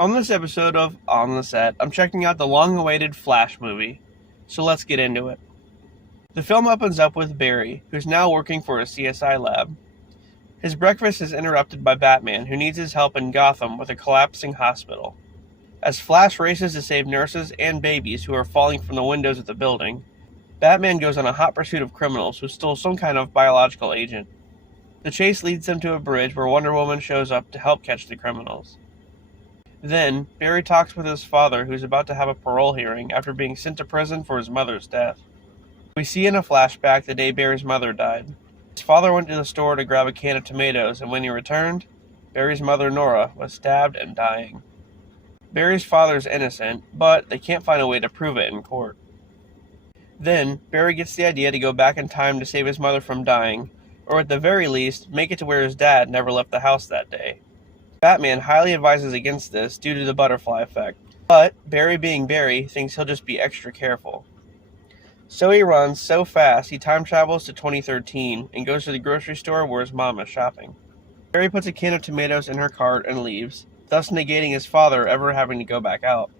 On this episode of On the Set, I'm checking out the long-awaited Flash movie, so let's get into it. The film opens up with Barry, who's now working for a CSI lab. His breakfast is interrupted by Batman, who needs his help in Gotham with a collapsing hospital. As Flash races to save nurses and babies who are falling from the windows of the building, Batman goes on a hot pursuit of criminals who stole some kind of biological agent. The chase leads them to a bridge where Wonder Woman shows up to help catch the criminals. Then, Barry talks with his father, who's about to have a parole hearing after being sent to prison for his mother's death. We see in a flashback the day Barry's mother died. His father went to the store to grab a can of tomatoes, and when he returned, Barry's mother, Nora, was stabbed and dying. Barry's father's innocent, but they can't find a way to prove it in court. Then, Barry gets the idea to go back in time to save his mother from dying, or at the very least, make it to where his dad never left the house that day. Batman highly advises against this due to the butterfly effect, but Barry being Barry thinks he'll just be extra careful. So he runs so fast he time travels to 2013 and goes to the grocery store where his mom is shopping. Barry puts a can of tomatoes in her cart and leaves, thus negating his father ever having to go back out.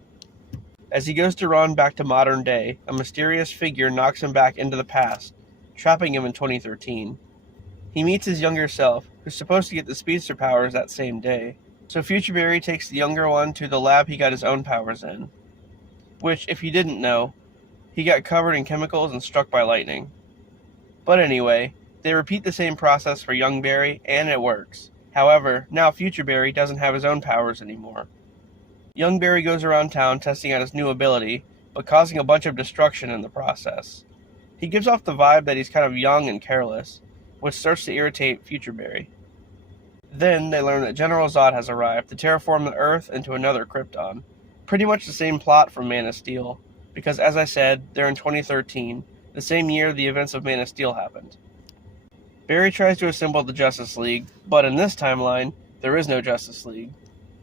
As he goes to run back to modern day, a mysterious figure knocks him back into the past, trapping him in 2013. He meets his younger self, who's supposed to get the speedster powers that same day. So Future Barry takes the younger one to the lab he got his own powers in. Which, if you didn't know, he got covered in chemicals and struck by lightning. But anyway, they repeat the same process for young Barry, and it works. However, now Future Barry doesn't have his own powers anymore. Young Barry goes around town testing out his new ability, but causing a bunch of destruction in the process. He gives off the vibe that he's kind of young and careless, which starts to irritate Future Barry. Then they learn that General Zod has arrived to terraform the Earth into another Krypton. Pretty much the same plot from Man of Steel, because as I said, they're in 2013, the same year the events of Man of Steel happened. Barry tries to assemble the Justice League, but in this timeline, there is no Justice League.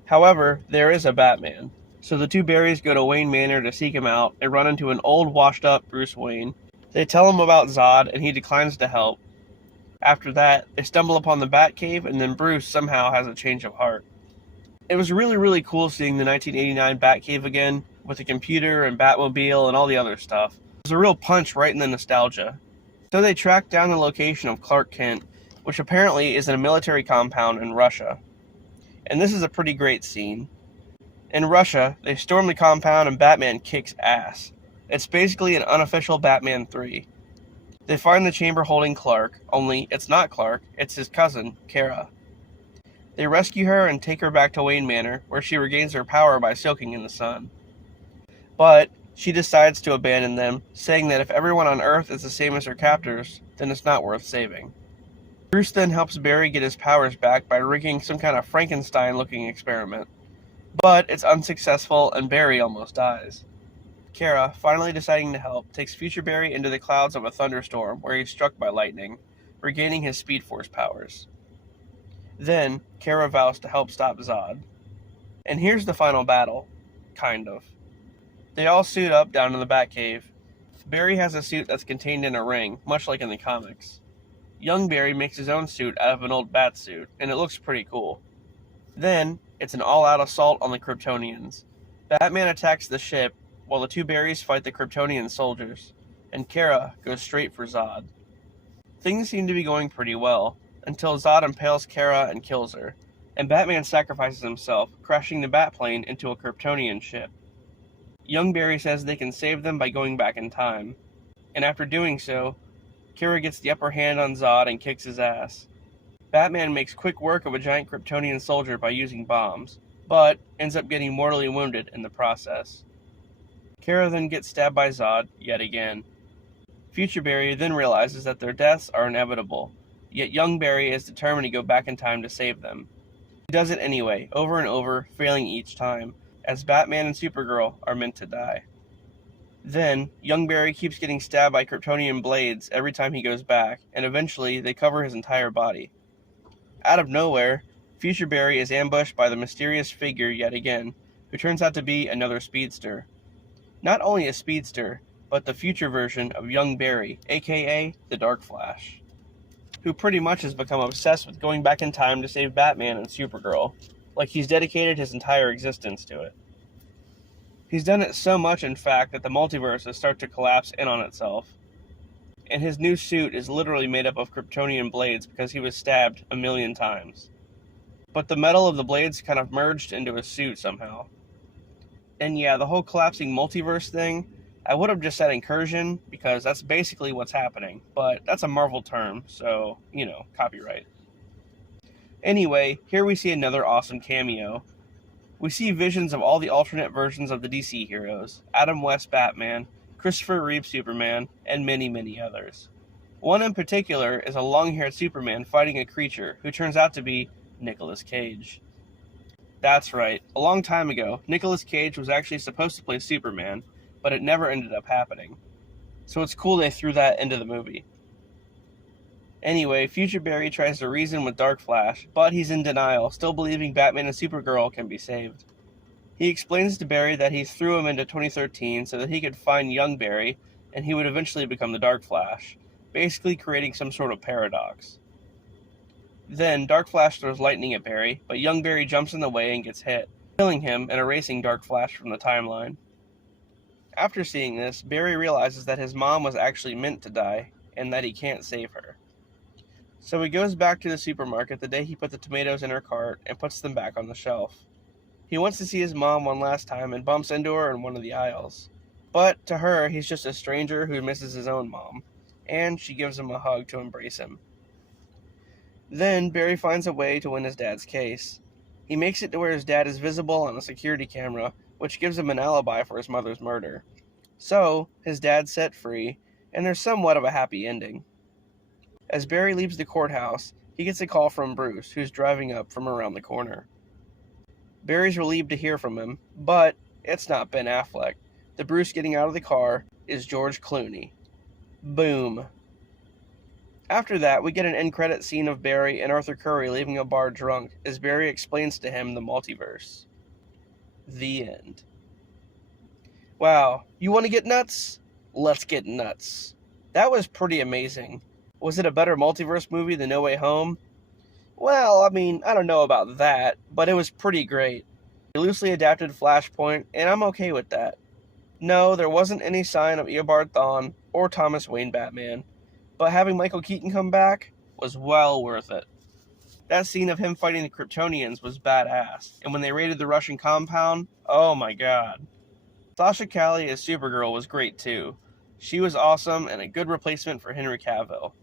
However, there is a Batman, so the two Barrys go to Wayne Manor to seek him out and run into an old washed-up Bruce Wayne. They tell him about Zod, and he declines to help. After that, they stumble upon the Batcave, and then Bruce somehow has a change of heart. It was really cool seeing the 1989 Batcave again, with the computer and Batmobile and all the other stuff. It was a real punch right in the nostalgia. So they track down the location of Clark Kent, which apparently is in a military compound in Russia. And this is a pretty great scene. In Russia, they storm the compound and Batman kicks ass. It's basically an unofficial Batman 3. They find the chamber holding Clark, only it's not Clark, it's his cousin, Kara. They rescue her and take her back to Wayne Manor, where she regains her power by soaking in the sun. But she decides to abandon them, saying that if everyone on Earth is the same as her captors, then it's not worth saving. Bruce then helps Barry get his powers back by rigging some kind of Frankenstein-looking experiment. But it's unsuccessful and Barry almost dies. Kara, finally deciding to help, takes Future Barry into the clouds of a thunderstorm where he's struck by lightning, regaining his Speed Force powers. Then, Kara vows to help stop Zod. And here's the final battle. Kind of. They all suit up down in the Batcave. Barry has a suit that's contained in a ring, much like in the comics. Young Barry makes his own suit out of an old bat suit, and it looks pretty cool. Then, it's an all-out assault on the Kryptonians. Batman attacks the ship, while the two Barrys fight the Kryptonian soldiers, and Kara goes straight for Zod. Things seem to be going pretty well, until Zod impales Kara and kills her, and Batman sacrifices himself, crashing the Batplane into a Kryptonian ship. Young Barry says they can save them by going back in time, and after doing so, Kara gets the upper hand on Zod and kicks his ass. Batman makes quick work of a giant Kryptonian soldier by using bombs, but ends up getting mortally wounded in the process. Kara then gets stabbed by Zod yet again. Future Barry then realizes that their deaths are inevitable, yet young Barry is determined to go back in time to save them. He does it anyway, over and over, failing each time, as Batman and Supergirl are meant to die. Then, young Barry keeps getting stabbed by Kryptonian blades every time he goes back, and eventually they cover his entire body. Out of nowhere, Future Barry is ambushed by the mysterious figure yet again, who turns out to be another speedster. Not only a speedster, but the future version of young Barry, aka the Dark Flash, who pretty much has become obsessed with going back in time to save Batman and Supergirl. like he's dedicated his entire existence to it. He's done it so much, in fact, that the multiverse has started to collapse in on itself. And his new suit is literally made up of Kryptonian blades because he was stabbed 1,000,000 times. But the metal of the blades kind of merged into his suit somehow. And yeah, the whole collapsing multiverse thing, I would have just said incursion, because that's basically what's happening. But that's a Marvel term, so, copyright. Anyway, here we see another awesome cameo. We see visions of all the alternate versions of the DC heroes, Adam West Batman, Christopher Reeve Superman, and many, many others. One in particular is a long-haired Superman fighting a creature who turns out to be Nicolas Cage. That's right, a long time ago, Nicolas Cage was actually supposed to play Superman, but it never ended up happening. So it's cool they threw that into the movie. Anyway, Future Barry tries to reason with Dark Flash, but he's in denial, still believing Batman and Supergirl can be saved. He explains to Barry that he threw him into 2013 so that he could find young Barry, and he would eventually become the Dark Flash, basically creating some sort of paradox. Then, Dark Flash throws lightning at Barry, but young Barry jumps in the way and gets hit, killing him and erasing Dark Flash from the timeline. After seeing this, Barry realizes that his mom was actually meant to die, and that he can't save her. So he goes back to the supermarket the day he put the tomatoes in her cart and puts them back on the shelf. He wants to see his mom one last time and bumps into her in one of the aisles. But to her, he's just a stranger who misses his own mom, and she gives him a hug to embrace him. Then Barry finds a way to win his dad's case. He makes it to where his dad is visible on a security camera, which gives him an alibi for his mother's murder. So, his dad's set free, and there's somewhat of a happy ending. As Barry leaves the courthouse, he gets a call from Bruce, who's driving up from around the corner. Barry's relieved to hear from him, but it's not Ben Affleck. The Bruce getting out of the car is George Clooney. Boom. After that, we get an end credit scene of Barry and Arthur Curry leaving a bar drunk as Barry explains to him the multiverse. The end. Wow, you want to get nuts? Let's get nuts. That was pretty amazing. Was it a better multiverse movie than No Way Home? Well, I don't know about that, but it was pretty great. They loosely adapted Flashpoint, and I'm okay with that. No, there wasn't any sign of Eobard Thawne or Thomas Wayne Batman, but having Michael Keaton come back was well worth it. That scene of him fighting the Kryptonians was badass, and when they raided the Russian compound, oh my god. Sasha Calle as Supergirl was great too. She was awesome and a good replacement for Henry Cavill.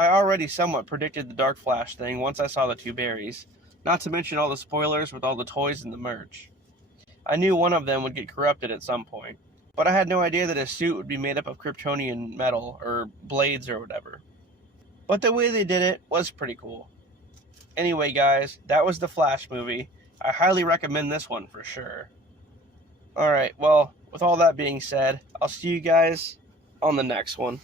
I already somewhat predicted the Dark Flash thing once I saw the two Barrys, not to mention all the spoilers with all the toys and the merch. I knew one of them would get corrupted at some point, but I had no idea that his suit would be made up of Kryptonian metal, or blades or whatever. But the way they did it was pretty cool. Anyway guys, that was the Flash movie. I highly recommend this one for sure. Alright, well, with all that being said, I'll see you guys on the next one.